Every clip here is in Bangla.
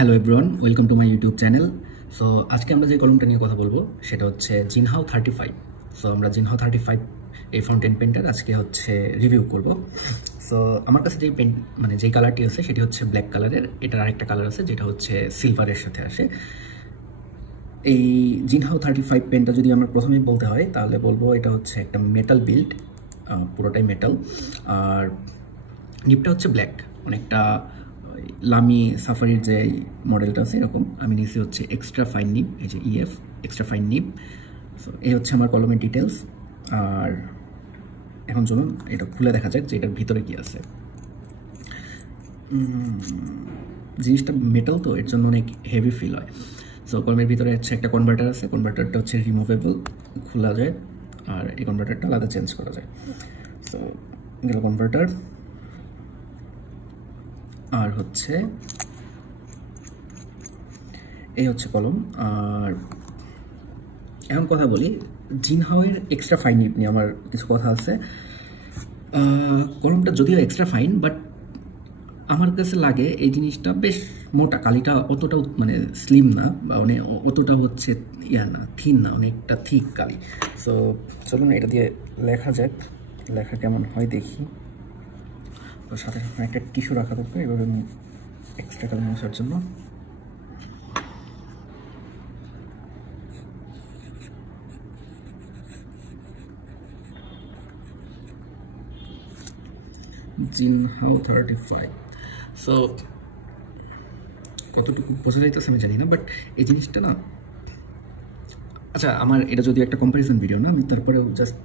Hello everyone, welcome to my YouTube channel. So আজকে আমরা যে কলমটা নিয়ে কথা বলবো সেটা হচ্ছে জিনহাও 35। সো আমরা জিনহাও 35 এই ফাউন্টেন পেনটার আজকে হচ্ছে রিভিউ করব। সো আমার কাছে যেই পেন মানে যেই কালারটি আছে সেটি হচ্ছে ব্ল্যাক কালারের। এটার আরেকটা কালার আছে যেটা হচ্ছে সিলভারের সাথে আসে। এই জিনহাও 35 পেনটা যদি আমরা প্রথমেই বলতে হয় তাহলে বলবো এটা হচ্ছে একটা মেটাল বিল্ড, পুরোটাই মেটাল। আর নিপটা হচ্ছে ব্ল্যাক, অনেকটা লামি সাফারির যে মডেলটা আছে এরকম। আমি নিয়েছি হচ্ছে এক্সট্রা ফাইন নিপ, এই যে EF extra fine Nip. So এই হচ্ছে আমার কলমের ডিটেলস। আর এখন চলুন এটা খুলে দেখা যাক যে এটার ভিতরে কি আছে। জিনিসটা মেটাল তো এর জন্য অনেক হেভি ফিল হয়। সো কলমের ভিতরে হচ্ছে একটা কনভার্টার আছে, কনভার্টারটা হচ্ছে রিমুভেবল, খোলা যায়। আর এই কনভার্টারটা আলাদা চেঞ্জ করা যায়। সো গেল কনভার্টার। আর হচ্ছে এই হচ্ছে কলম। আর এখন কথা বলি জিনহাওয়ের এক্সট্রা ফাইন নিপ নিয়ে আমার কিছু কথা আছে। কলমটা যদিও এক্সট্রা ফাইন, বাট আমার কাছে লাগে এই জিনিসটা বেশ মোটা, কালিটা অতটা মানে স্লিম না, বা অনেক অতটা হচ্ছে না, থিন না, অনেকটা থিক কালি। সো চলুন এটা দিয়ে লেখা যাক, লেখা কেমন হয় দেখি। তো সাথে সাথে একটা টিস্যু রাখা দরকার এভাবে এক্সট্রা কালি মোছার জন্য। জিনহাও 35। সো কতটুকু বোঝা যাইতেছে আমি জানি না, বাট এই জিনিসটা না, আচ্ছা আমার এটা যদিও একটা কম্প্যারিজন ভিডিও না, আমি তারপরেও জাস্ট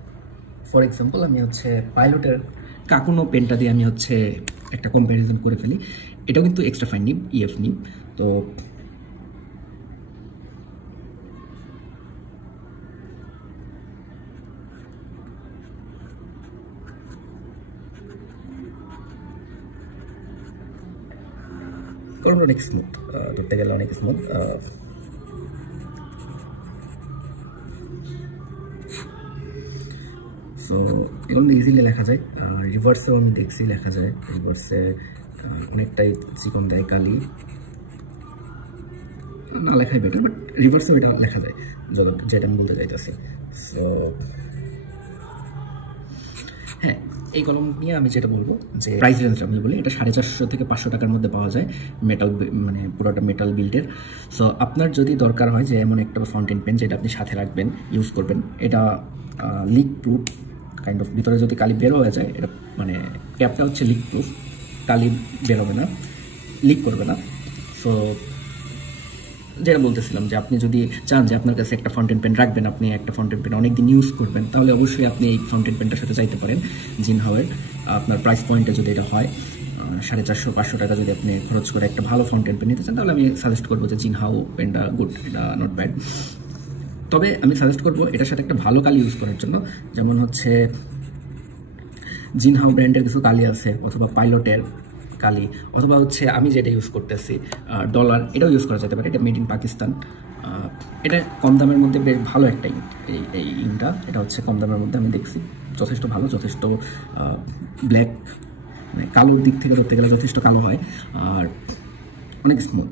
ফর এক্সাম্পল আমি হচ্ছে পাইলটের কাকুনো পেনটা দিয়ে আমি হচ্ছে একটা কম্প্যারিজন করে ফেলি। এটাও কিন্তু extra fine Nip, EF Nip. তো কারণ অনেক স্মুথ, ধরতে গেলে অনেক স্মুথ। সো এগুলো ইজিলি লেখা যায়। রিভার্সেও আমি দেখছি লেখা যায়, রিভার্সে অনেকটাই চিকন দেয় কালি, না লেখাই বেটার, বাট রিভার্সেও এটা লেখা যায় যেটা আমি বলতে চাইতেছি। সো হ্যাঁ, এই কলম নিয়ে আমি যেটা বলবো যে প্রাইস রেঞ্জটা আমি বলি এটা 450 থেকে 500 টাকার মধ্যে পাওয়া যায়, মেটাল মানে পুরোটা মেটাল বিল্ডের। সো আপনার যদি দরকার হয় যে এমন একটা ফাউন্টেন পেন যেটা আপনি সাথে রাখবেন, ইউজ করবেন, এটা লিক প্রুফ কাইন্ড অফ, ভিতরে যদি কালি বের হয়ে যায় এটা মানে ক্যাপটা হচ্ছে লিক প্রুফ, কালি বেরোবে না, লিক করবে না। সো যেটা বলতেছিলাম যে আপনি যদি চান যে আপনার কাছে একটা ফাউন্টেন পেন রাখবেন, আপনি একটা ফাউন্টেন পেন অনেকদিন ইউজ করবেন, তাহলে অবশ্যই আপনি এই ফাউন্টেন পেনটার সাথে চাইতে পারেন জিনহাওয়ের। আপনার প্রাইস পয়েন্টে যদি এটা হয় 450-500 টাকা যদি আপনি খরচ করে একটা ভালো ফাউন্টেন পেন নিতে চান, তাহলে আমি সাজেস্ট করবো যে জিনহাও পেনটা গুড, এটা নট ব্যাড। তবে আমি সাজেস্ট করবো এটার সাথে একটা ভালো কালি ইউজ করার জন্য, যেমন হচ্ছে জিনহাও ব্র্যান্ডের কিছু কালি আছে, অথবা পাইলটের কালি, অথবা হচ্ছে আমি যেটা ইউজ করতেছি ডলার, এটাও ইউজ করা যেতে পারে। এটা মেড ইন পাকিস্তান। এটা কম দামের মধ্যে বেশ ভালো একটা ইঙ্ক। এই ইঙ্কটা এটা হচ্ছে কম দামের মধ্যে আমি দেখছি যথেষ্ট ভালো, যথেষ্ট ব্ল্যাক, মানে কালোর দিক থেকে ধরতে গেলে যথেষ্ট কালো হয়, আর অনেক স্মুথ।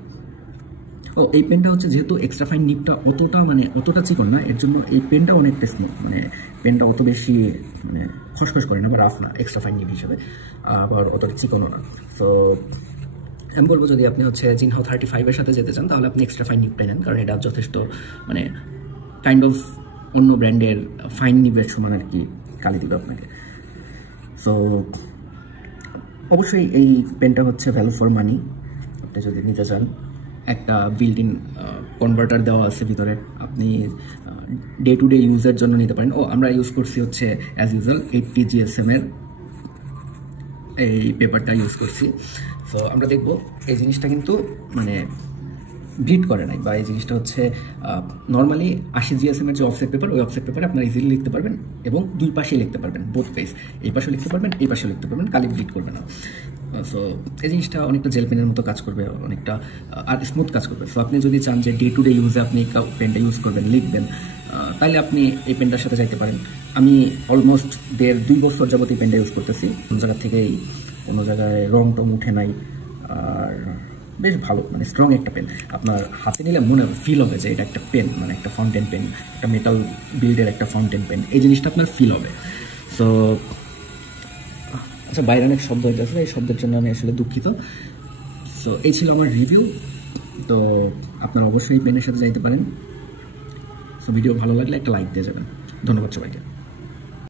ও এই পেনটা হচ্ছে যেহেতু এক্সট্রা ফাইন নিপটা অতটা চিকন না, এর জন্য এই পেনটা অনেকটা স্মুথ, মানে পেনটা অত বেশি মানে খসখস করে না বা রাফ না এক্সট্রা ফাইন নিপ হিসেবে, আবার অতটা চিকনও না। সো আমি বলবো যদি আপনি হচ্ছে জিনহাও 35-এর সাথে যেতে চান তাহলে আপনি এক্সট্রা ফাইন নিপটা নেন, কারণ এটা যথেষ্ট মানে কাইন্ড অফ অন্য ব্র্যান্ডের ফাইন নিপের সমান আর কি কালি দিবে আপনাকে। সো অবশ্যই এই পেনটা হচ্ছে ভ্যালু ফর মানি আপনি যদি নিতে চান। একটা বিল্ট ইন কনভার্টার দেওয়া আছে ভিতরে, আপনি ডে টু ডে ইউজের জন্য নিতে পারেন। আমরা ইউজ করছি হচ্ছে অ্যাজ ইউজুয়াল 80 GSM-এর এই পেপারটা ইউজ করছি। সো আমরা দেখবো এই জিনিসটা কিন্তু মানে ব্লিড করে নাই, বা এই জিনিসটা হচ্ছে নর্মালি 80 GSM-এর যে অফসেট পেপার, ওই অফসেট পেপারে আপনারা ইজিলি লিখতে পারবেন, এবং দুই পাশেই লিখতে পারবেন, বোথ পেজ, এই পাশেও লিখতে পারবেন, এই পাশেও লিখতে পারবেন, কালি ব্লিড করবে না। সো এই জিনিসটা অনেকটা জেল পেনের মতো কাজ করবে, অনেকটা আর স্মুথ কাজ করবে। সো আপনি যদি চান যে ডে টু ডে ইউজে আপনি পেনটা ইউজ করবেন, লিখবেন, তাইলে আপনি এই পেনটার সাথে যাইতে পারেন। আমি অলমোস্ট 1.5-2 বছর যাবত এই পেনটা ইউজ করতেছি, কোনো জায়গা থেকেই কোনো জায়গায় রং টং উঠে নাই, আর বেশ ভালো, মানে স্ট্রং একটা পেন। আপনার হাতে নিলে মনে ফিল হবে যে এটা একটা পেন, মানে একটা ফাউন্টেন পেন, একটা মেটাল বিল্ডের একটা ফাউন্টেন পেন, এই জিনিসটা আপনার ফিল হবে। সো আচ্ছা, বাইরে অনেক শব্দ হইতেছে, এই শব্দের জন্য আমি আসলে দুঃখিত। সো এই ছিল আমার রিভিউ। তো আপনারা অবশ্যই পেনের সাথে যাইতে পারেন। সো ভিডিও ভালো লাগলে একটা লাইক দিয়ে যাবেন। ধন্যবাদ সবাইকে।